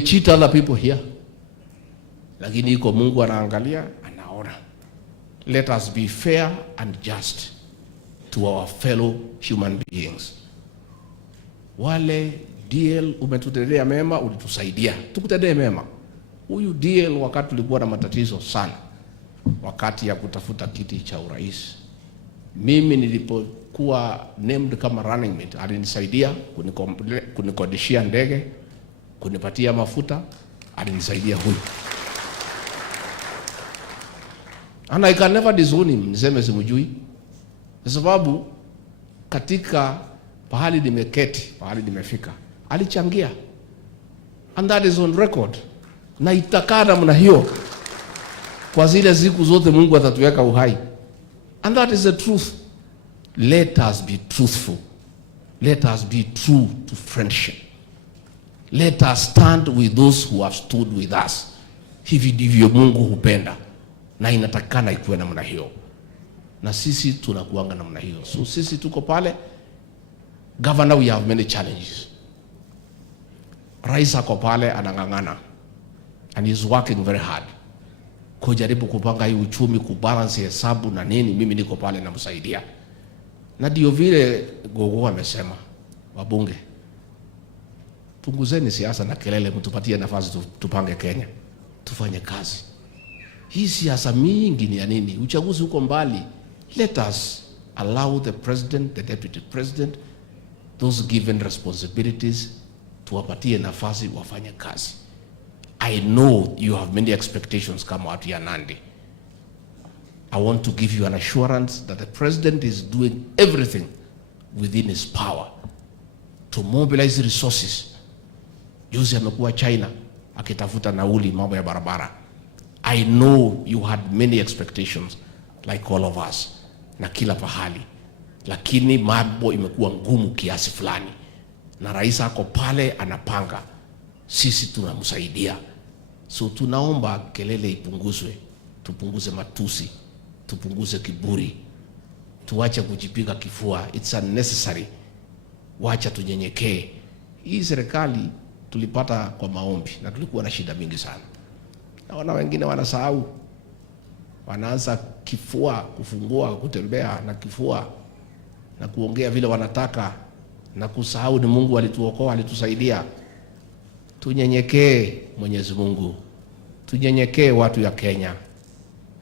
cheat other people here, lakini iko Mungu anaangalia, anaona. Let us be fair and just to our fellow human beings. Wale DL umetutendea mema, ulitusaidia, tukutendee mema. Huyu DL wakati tulikuwa na matatizo sana, wakati ya kutafuta kiti cha urais, mimi nilipokuwa named kama running mate, alinisaidia kunikodishia ndege, kunipatia mafuta, alinisaidia huyu. And I can never disown him, niseme simujui. Kwa sababu katika pahali nimeketi, pahali nimefika, alichangia. And that is on record. Na itakaa namna hiyo kwa zile siku zote Mungu atatuweka uhai. And that is the truth. Let us be truthful. Let us be true to friendship. Let us stand with those who have stood with us. Hivi ndivyo Mungu hupenda. Na inatakana ikuwe namna hiyo. Na sisi tunakuanga namna hiyo. So sisi tuko pale. Governor, we have many challenges. Rais ako pale anangangana. And he is working very hard. Kujaribu kupanga hii uchumi, kubalance hesabu na nini, mimi niko pale namsaidia. Na ndio vile Gogo amesema, wabunge, punguzeni siasa na kelele, mtupatie nafasi tupange Kenya. Tufanye kazi. Hii siasa mingi ni ya nini? Uchaguzi uko mbali. Let us allow the president, the deputy president, those given responsibilities, tuwapatie nafasi wafanye kazi. I know you have many expectations come out here, Nandi. I want to give you an assurance that the president is doing everything within his power to mobilize resources. Juzi amekuwa China akitafuta nauli mambo ya barabara. I know you had many expectations like all of us na kila pahali, lakini mambo imekuwa ngumu kiasi fulani, na rais ako pale anapanga, sisi tunamsaidia. So tunaomba kelele ipunguzwe, tupunguze matusi, tupunguze kiburi, tuache kujipiga kifua. It's unnecessary. Wacha tunyenyekee. Hii serikali tulipata kwa maombi na tulikuwa na shida mingi sana. Na wengine wanasahau, wanaanza kifua, kufungua, kutembea na kifua na kuongea vile wanataka na kusahau ni Mungu alituokoa, alitusaidia. Tunyenyekee Mwenyezi Mungu. Tunyenyekee watu ya Kenya.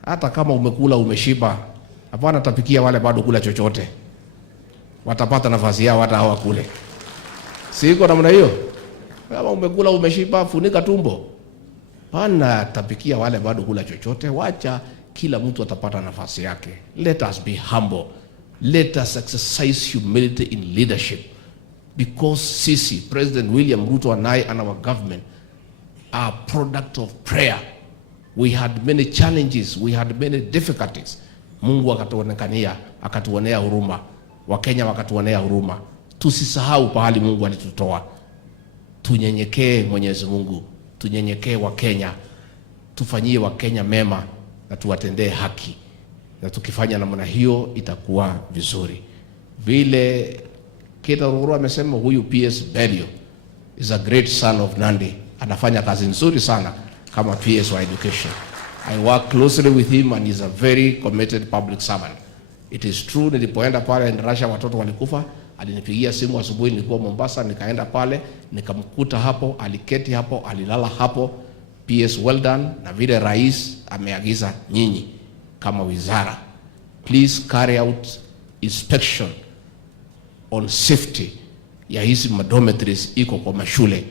Hata kama umekula umeshiba, hapana tapikia wale bado kula chochote. Watapata nafasi yao hata hawa kule. Siko namna hiyo. Kama umekula umeshiba, funika tumbo. Hapana tapikia wale bado kula chochote. Wacha kila mtu atapata nafasi yake. Let us be humble. Let us exercise humility in leadership. Because sisi, President William Ruto and I and our government are a product of prayer. We had many challenges, we had many difficulties. Mungu akatuonekania, akatuonea huruma. Wakenya wakatuonea huruma. Tusisahau pahali Mungu alitutoa. Tunyenyekee Mwenyezi Mungu. Tunyenyekee Wakenya. Tufanyie Wakenya mema na tuwatendee haki. Na tukifanya namna hiyo itakuwa vizuri. Vile Kita Ruguru amesema huyu PS Belio is a great son of Nandi. Anafanya kazi nzuri sana kama PS wa education. I work closely with him and he's a very committed public servant. It is true, nilipoenda pale in Russia watoto walikufa, alinipigia simu asubuhi, nilikuwa Mombasa, nikaenda pale, nikamkuta hapo, aliketi hapo, alilala hapo. PS well done, na vile rais ameagiza nyinyi kama wizara, please carry out inspection on safety ya hizi dormitories iko kwa mashule.